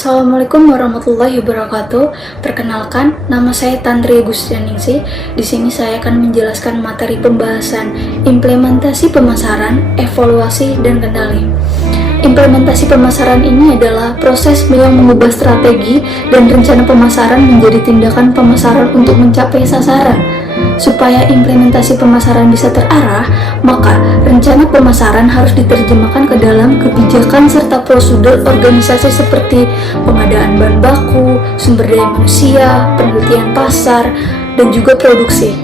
Assalamualaikum warahmatullahi wabarakatuh. Perkenalkan, nama saya Tantri Gustianingsih. Di sini saya akan menjelaskan materi pembahasan implementasi pemasaran, evaluasi, dan kendali. Implementasi pemasaran ini adalah proses yang mengubah strategi dan rencana pemasaran menjadi tindakan pemasaran untuk mencapai sasaran. Supaya implementasi pemasaran bisa terarah, maka rencana pemasaran harus diterjemahkan ke dalam kebijakan serta prosedur organisasi seperti pengadaan bahan baku, sumber daya manusia, penelitian pasar, dan juga produksi.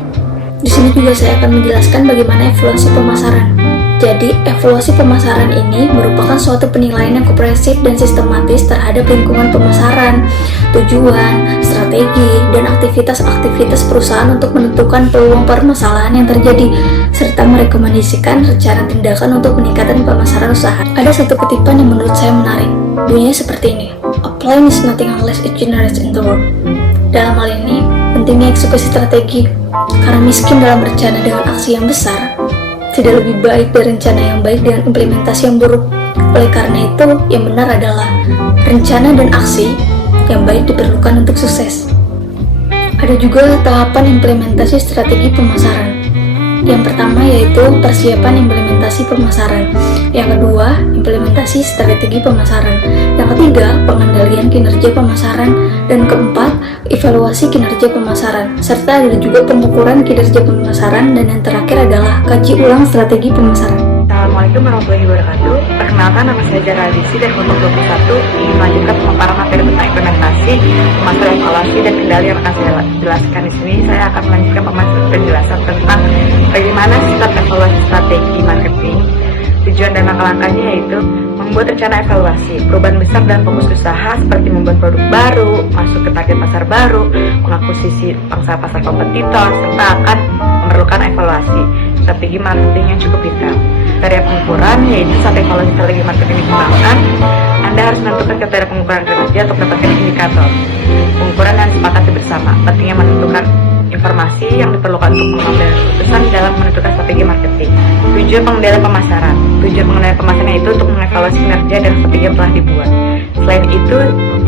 Di sini juga saya akan menjelaskan bagaimana evaluasi pemasaran. Jadi, evaluasi pemasaran ini merupakan suatu penilaian yang komprehensif dan sistematis terhadap lingkungan pemasaran, tujuan, strategi, dan aktivitas-aktivitas perusahaan untuk menentukan peluang permasalahan yang terjadi, serta merekomendasikan rencana tindakan untuk peningkatan pemasaran usaha. Ada satu kutipan yang menurut saya menarik, bunyinya seperti ini: "A plan is nothing unless it generates in the world." Dalam hal ini, pentingnya eksekusi strategi, karena miskin dalam berencana dengan aksi yang besar, tidak lebih baik dari rencana yang baik dengan implementasi yang buruk. Oleh karena itu, yang benar adalah rencana dan aksi yang baik diperlukan untuk sukses. Ada juga tahapan implementasi strategi pemasaran. Yang pertama yaitu persiapan implementasi pemasaran. Yang kedua, implementasi strategi pemasaran. Yang ketiga, pengendalian kinerja pemasaran. Dan keempat, evaluasi kinerja pemasaran. Serta ada juga pengukuran kinerja pemasaran. Dan yang terakhir adalah kaji ulang strategi pemasaran. Assalamualaikum warahmatullahi wabarakatuh. Perkenalkan, nama saya Jara Alisi dari kelompok 21. Ingin melanjutkan pemaparan materi tentang implementasi, pemasaran, evaluasi, dan kendali yang akan saya jelaskan di sini. Saya akan melanjutkan penjelasan tentang bagaimana sistem evaluasi strategi marketing. Tujuan dan langkah-langkahnya yaitu membuat rencana evaluasi, perubahan besar dan fokus usaha seperti membuat produk baru, masuk ke target pasar baru, mengakuisisi pangsa pasar kompetitor, serta akan memerlukan evaluasi strategi marketing yang cukup detail. Kriteria pengukuran yaitu saat evaluasi strategi marketing dikembangkan, Anda harus menentukan kriteria pengukuran kinerja untuk mendapatkan indikator. Pengukuran yang disepakati bersama, pentingnya menentukan informasi yang diperlukan untuk mengambil keputusan dalam menentukan strategi marketing. Tujuan pengendalian pemasaran. Tujuan pengendalian pemasaran itu untuk mengevaluasi kinerja dan strategi yang telah dibuat. Selain itu,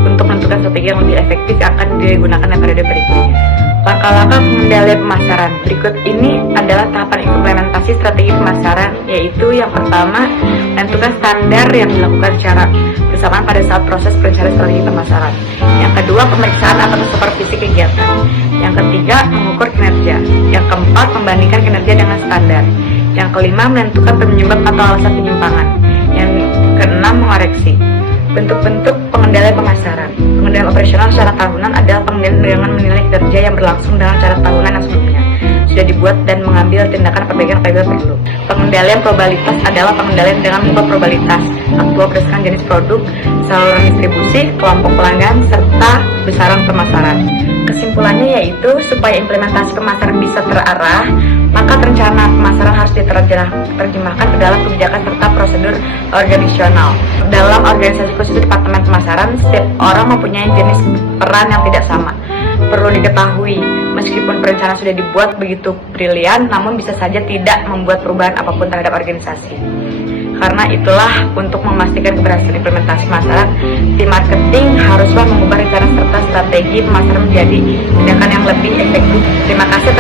untuk menentukan strategi yang lebih efektif yang akan digunakan pada periode berikutnya. Langkah-langkah pengendalian pemasaran. Berikut ini adalah tahapan implementasi strategi pemasaran, yaitu yang pertama, menentukan standar yang dilakukan secara bersamaan pada saat proses perencanaan strategi pemasaran. Yang kedua, pemeriksaan atau supervisi kegiatan. Yang ketiga, mengukur kinerja. Yang keempat, membandingkan kinerja dengan standar. Yang kelima, menentukan penyebab atau alasan penyimpangan. Yang keenam, mengoreksi. Bentuk-bentuk pengendalian pemasaran. Pengendalian operasional secara tahunan adalah pengendalian dengan menilai kinerja yang berlangsung dalam cara tahunan yang sebelumnya sudah dibuat dan mengambil tindakan perbaikan apabila perlu. Pengendalian probabilitas adalah pengendalian dengan membuat probabilitas aktual berdasarkan jenis produk, saluran distribusi, kelompok pelanggan, serta besaran pemasaran. Kesimpulannya yaitu supaya implementasi pemasaran bisa terarah, maka rencana pemasaran harus diterjemahkan ke dalam kebijakan serta prosedur organisasional. Dalam organisasi khusus Departemen Pemasaran, setiap orang mempunyai jenis peran yang tidak sama. Perlu diketahui, meskipun perencanaan sudah dibuat begitu brilian, namun bisa saja tidak membuat perubahan apapun terhadap organisasi. Karena itulah, untuk memastikan keberhasilan implementasi pemasaran, tim marketing haruslah mengubah rencana serta strategi pemasaran menjadi tindakan yang lebih efektif. Terima kasih.